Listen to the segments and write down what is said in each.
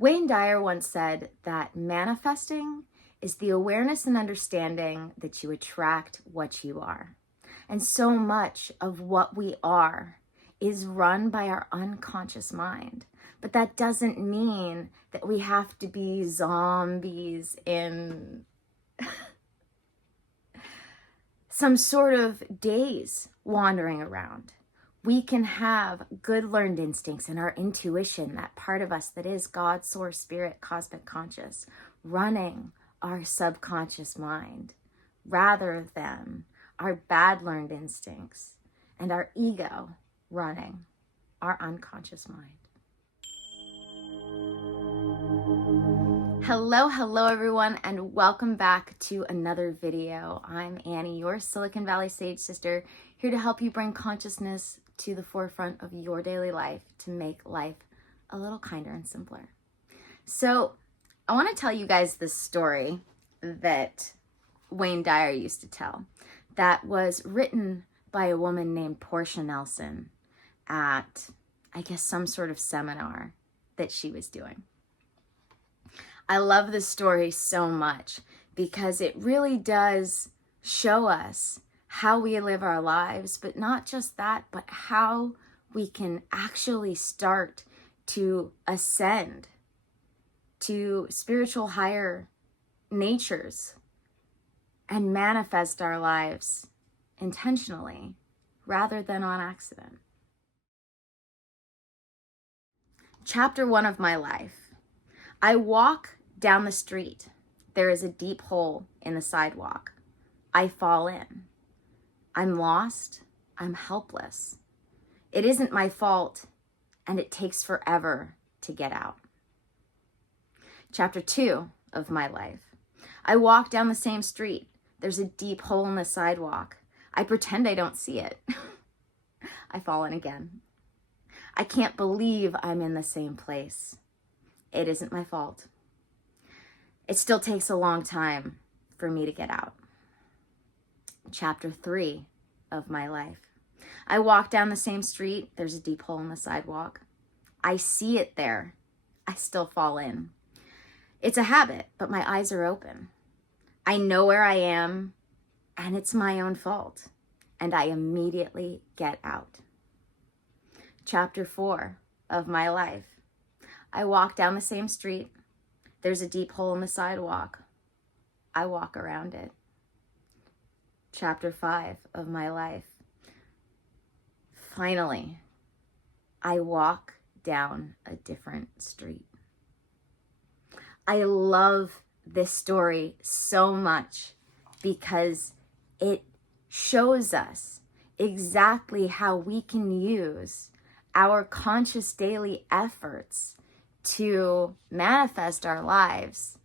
Wayne Dyer once said that manifesting is the awareness and understanding that you attract what you are. And so much of what we are is run by our unconscious mind. But that doesn't mean that we have to be zombies in some sort of daze wandering around. We can have good learned instincts and our intuition, that part of us that is God, source, spirit, cosmic conscious, running our subconscious mind rather than our bad learned instincts and our ego running our unconscious mind. Hello everyone, and welcome back to another video. I'm Annie, your Silicon Valley Sage Sister, here to help you bring consciousness to the forefront of your daily life to make life a little kinder and simpler. So I want to tell you guys this story that Wayne Dyer used to tell that was written by a woman named Portia Nelson at, I guess, some sort of seminar that she was doing. I love this story so much because it really does show us how we live our lives, but not just that, but how we can actually start to ascend to spiritual higher natures and manifest our lives intentionally rather than on accident. Chapter 1 of my life. I walk down the street. There is a deep hole in the sidewalk. I fall in. I'm lost. I'm helpless. It isn't my fault, and it takes forever to get out. Chapter 2 of my life. I walk down the same street. There's a deep hole in the sidewalk. I pretend I don't see it. I fall in again. I can't believe I'm in the same place. It isn't my fault. It still takes a long time for me to get out. Chapter 3 of my life. I walk down the same street. There's a deep hole in the sidewalk. I see it there. I still fall in. It's a habit, but my eyes are open. I know where I am, and it's my own fault. And I immediately get out. Chapter 4 of my life. I walk down the same street. There's a deep hole in the sidewalk. I walk around it. Chapter 5 of my life. Finally, I walk down a different street. I love this story so much because it shows us exactly how we can use our conscious daily efforts to manifest our lives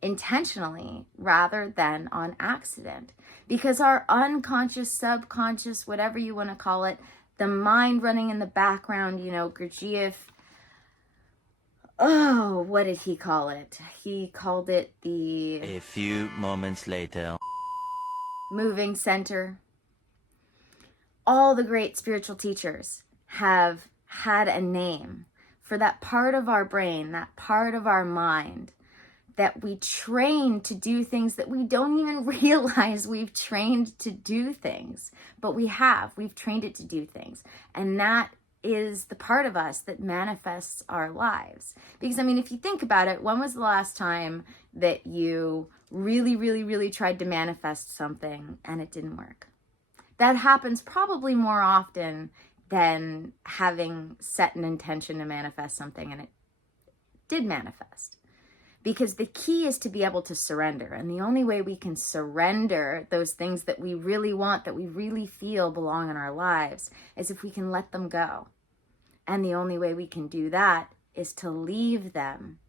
intentionally rather than on accident. Because our unconscious, subconscious, whatever you want to call it, the mind running in the background, Gurdjieff, what did he call it? He called it the... A few moments later. Moving center. All the great spiritual teachers have had a name for that part of our brain, that part of our mind that we train to do things that we don't even realize we've trained to do things, but we've trained it to do things. And that is the part of us that manifests our lives. Because, if you think about it, when was the last time that you really tried to manifest something and it didn't work? That happens probably more often than having set an intention to manifest something and it did manifest. Because the key is to be able to surrender. And the only way we can surrender those things that we really want, that we really feel belong in our lives, is if we can let them go. And the only way we can do that is to leave them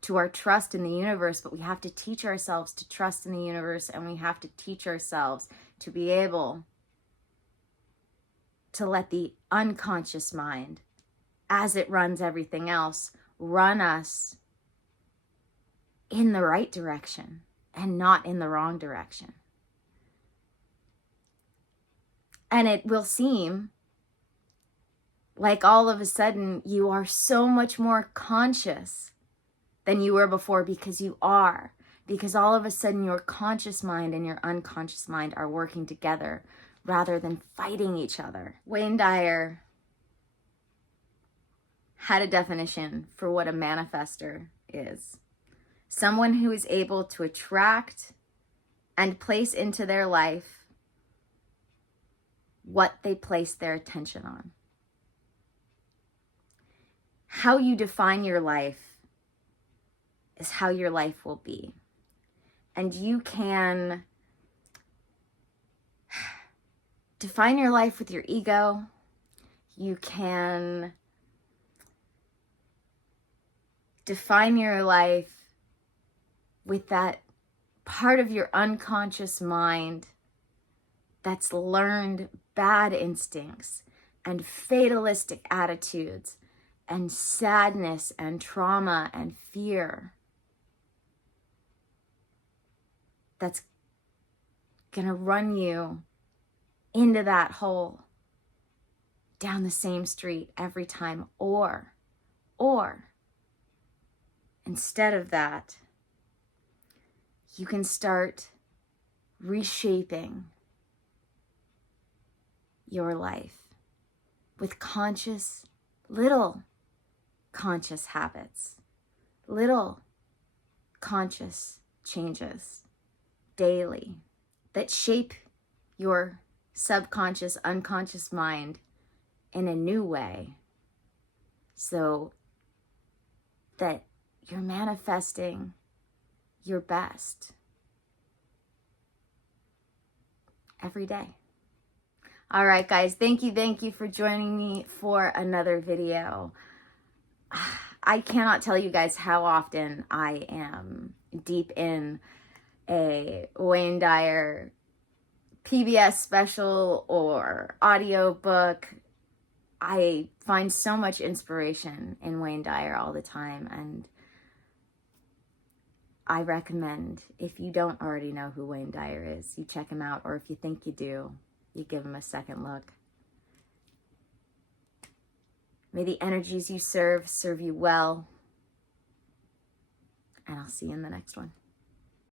to our trust in the universe. But we have to teach ourselves to trust in the universe, and we have to teach ourselves to be able to let the unconscious mind, as it runs everything else, run us in the right direction and not in the wrong direction. And it will seem like all of a sudden you are so much more conscious than you were before, because you are. Because all of a sudden your conscious mind and your unconscious mind are working together rather than fighting each other. Wayne Dyer had a definition for what a manifester is. Someone who is able to attract and place into their life what they place their attention on. How you define your life is how your life will be. And you can define your life with your ego. You can define your life with that part of your unconscious mind that's learned bad instincts and fatalistic attitudes and sadness and trauma and fear. That's gonna run you into that hole down the same street every time. Or instead of that, you can start reshaping your life with little conscious habits, little conscious changes daily that shape your subconscious, unconscious mind in a new way, so that you're manifesting your best every day. All right, guys, thank you for joining me for another video. I cannot tell you guys how often I am deep in a Wayne Dyer PBS special or audio book. I find so much inspiration in Wayne Dyer all the time, and I recommend, if you don't already know who Wayne Dyer is, you check him out, or if you think you do, you give him a second look. May the energies you serve you well, and I'll see you in the next one.